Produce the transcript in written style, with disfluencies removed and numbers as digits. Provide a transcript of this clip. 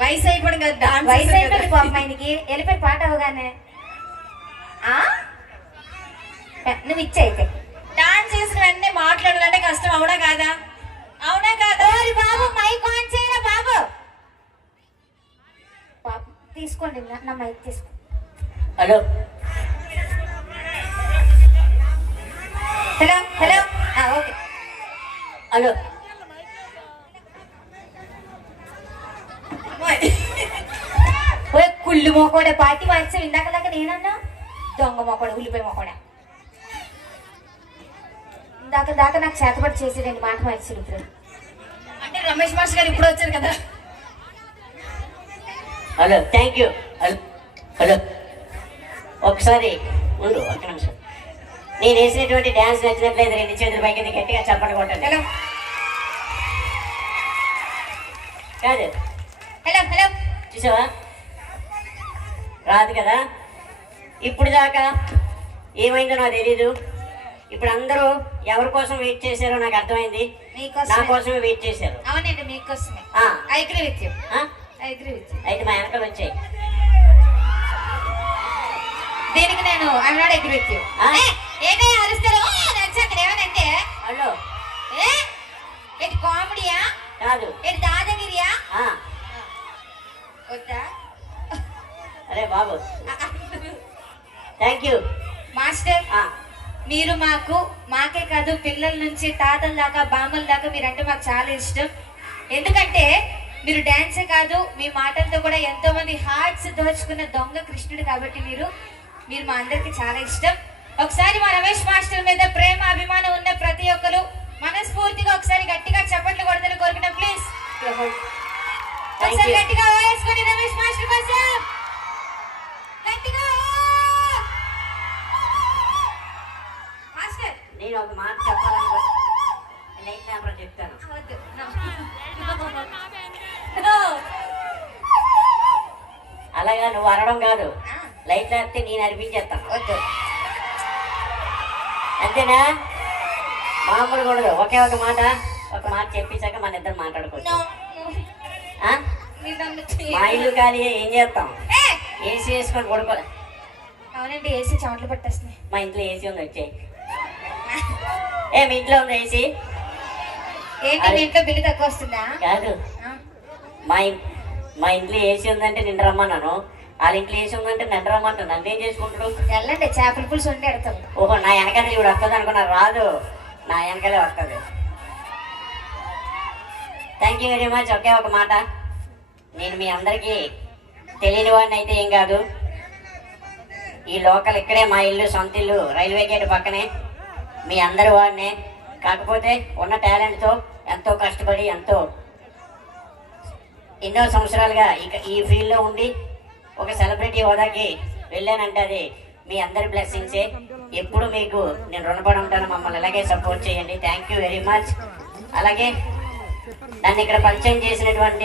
వయసు అయిపోయింది కదా, వయసు అయిపోయింది పాపం ఆయనకి. వెళ్ళిపోయి పాట అవగానే నువ్వు ఇచ్చే అయితే డాన్స్ చేసిన వెంటనే మాట్లాడాలంటే కష్టం. అవునా కాదా? అవునా కాదా? బాబు మైక్ ఆన్ చేయరా బాబు. పాప తీసుకోండి, నా మైక్ తీసుకో. Hello hello hello okay. Hello కుళ్ళు మొక్కడే పార్టీ మార్చావు ఇందాక దాకా. నేనన్నా దొంగ మొక్కడే, ఉల్లిపోయి మొక్కడే. ఇందాక దాకా నాకు చేతపడి చేసేదండి మాట మార్చి. ఇప్పుడు అంటే రమేష్ మాస్టర్ గారు ఇప్పుడు వచ్చారు కదా. Hello thank you. Hello hello ఒకసారి ఉండు ఒక్క నిమిషం. నేను వేసినటువంటి డ్యాన్స్ నచ్చినట్లయితే 2 చేతులు పైకి గట్టిగా చప్పట్లు కొట్టండి. హలో కాదు హలో హలో చూసావా, రాదు కదా. ఇప్పుడు దాకా ఏమైందో నాకు తెలీదు. ఇప్పుడు అందరూ ఎవరి కోసం వెయిట్ చేశారో నాకు అర్థమైంది. నా కోసమే వెయిట్ చేశారు. అవునండి మీకోసమే. I agree with you. I agree with you. అయితే మా వెనకాల వచ్చాయి. దీనికి నేను I not agree with you. ఏంటి అరుస్తారు? నచ్చాక ఏమనంటే హలో ఏంటి కామెడీయా? కాదు. ఏంటి దాదాగిరియా? వద్దా? అరే బాబు థ్యాంక్ యూ మాస్టర్. మీరు మాకే కాదు పిల్లల నుంచి తాతల దాకా బామ్మల దాకా మీరంటే మాకు చాలా ఇష్టం. ఎందుకంటే మీరు డాన్సే కాదు మీ మాటలతో కూడా ఎంతో మంది హార్ట్స్ దోచుకున్న దొంగ కృష్ణుడు. కాబట్టి మీరు మా అందరికి చాలా ఇష్టం. ఒకసారి మా రమేష్ మాస్టర్ మీద ప్రేమ అభిమానం ఉన్న ప్రతి ఒక్కరు మనస్ఫూర్తిగా ఒకసారి గట్టిగా చప్పట్లు కొడతారు కోరుకున్నాం. ప్లీజ్ ఒకసారి గట్టిగా వేసుకోండి రమేష్ మాస్టర్ కోసం. గట్టిగా మాస్టర్. నేను ఒక మాట చెప్పాలనుకో, లైట్ ల్యాంప్ చెప్తాను. అలాగా నువ్వు అరవడం కాదు, లైట్ లేకపోతే నేను అనిపించేస్తాను. అంతేనా? మామూలు కూడదు. ఒకే ఒక మాట చెప్పించాక మన ఇద్దరు మాట్లాడుకోవచ్చు. మా ఇల్లు ఖాళీ ఏం చేస్తాం? ఏసీ వేసుకొని పడుకోలే. అవునండి ఏసీ చెమటలు పట్టేస్తున్నాయి. మా ఇంట్లో ఏసీ ఉంది, వచ్చాయి. మీ ఇంట్లో ఉంది ఏసీ? ఏంటి మీ ఇంట్లో బిల్లు తక్కువ వస్తుందా? కాదు, మా ఇంట్లో ఏసీ ఉందంటే నిన్ను రమ్మన్నాను. వాళ్ళ ఇంట్లో ఏసీ ఉందంటే నన్ను రమ్మంటాను. నన్ను ఏం చేసుకుంటాడు? వెళ్ళండి చేపల పులుసు వండి ఎడతాం. ఓహో నా వెనకాల ఇప్పుడు వస్తుంది అనుకున్నారు. రాదు, నా వెనకాలే వస్తుంది. Thank you very much. ఒకే ఒక మాట, నేను మీ అందరికీ తెలియని వాడిని అయితే ఏం కాదు. ఈ లోకల్ ఇక్కడే మా ఇల్లు, సొంత ఇల్లు రైల్వే గేట్ పక్కనే. మీ అందరి వాడినే. కాకపోతే ఉన్న టాలెంట్తో ఎంతో కష్టపడి ఎన్నో సంవత్సరాలుగా ఈ ఫీల్డ్లో ఉండి ఒక సెలబ్రిటీ హోదాకి వెళ్ళానంటే అది మీ అందరి బ్లెస్సింగ్సే. ఎప్పుడు మీకు నేను రుణపడి ఉంటాను. మమ్మల్ని ఇలాగే సపోర్ట్ చేయండి. Thank you very much. అలాగే నన్ను ఇక్కడ పరిచయం చేసినటువంటి